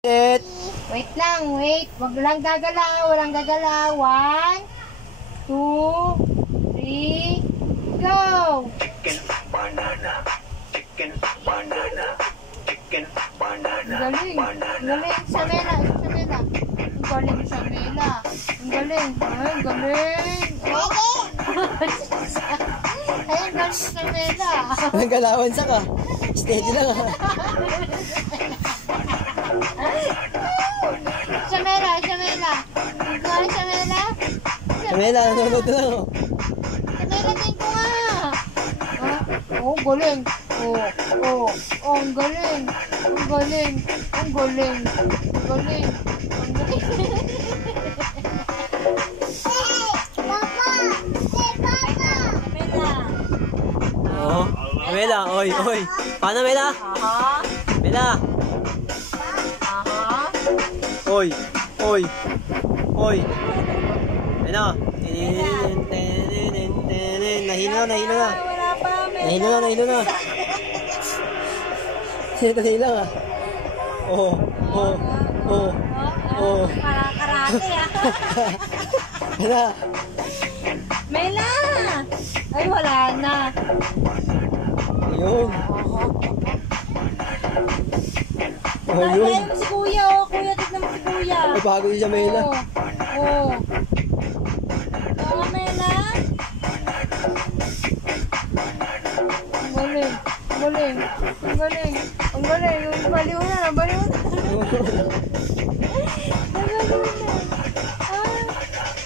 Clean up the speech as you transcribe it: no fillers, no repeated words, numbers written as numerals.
It. Wait lang, wait. Wag lang gagalaw, walang gagalaw. 1, 2, 3, go! Chicken banana, chicken banana, chicken banana, Galing. Galing, Samela, Samela. Ang galing, Samela. Ang galing. Ay, galing. Oh. Ay, ang galing, Samela. Walang galawan sa ka. Steady lang ha. Samela, Samela. Ikaw, Samela. Samela, nanonood na lang. Samela, din ko nga. Oh, galing. Oh, ang galing. Ang galing. Ang galing. Ang galing. Ang galing. Oo. Samela, oy, oy. Paano, Mela? Aha. Mela. Aha. Oy, oy. Oy. Ano? Nahilo na, nahilo na. Wala pa, Nahilo na, nahilo na. Sino lang ah. Oh, oh, oh, oh. Parang karate ah. Mela. Mela! Ay, wala na. Ayun. Oh, Ay, yun. ayaw mo si Kuya, oh. Kuya, tignan mo si Kuya. Ay, bago si Jamela. Oo. Oo, Mela. Ang galing. Ang galing. Ang galing. Ang galing. Baliw na. Baliw na.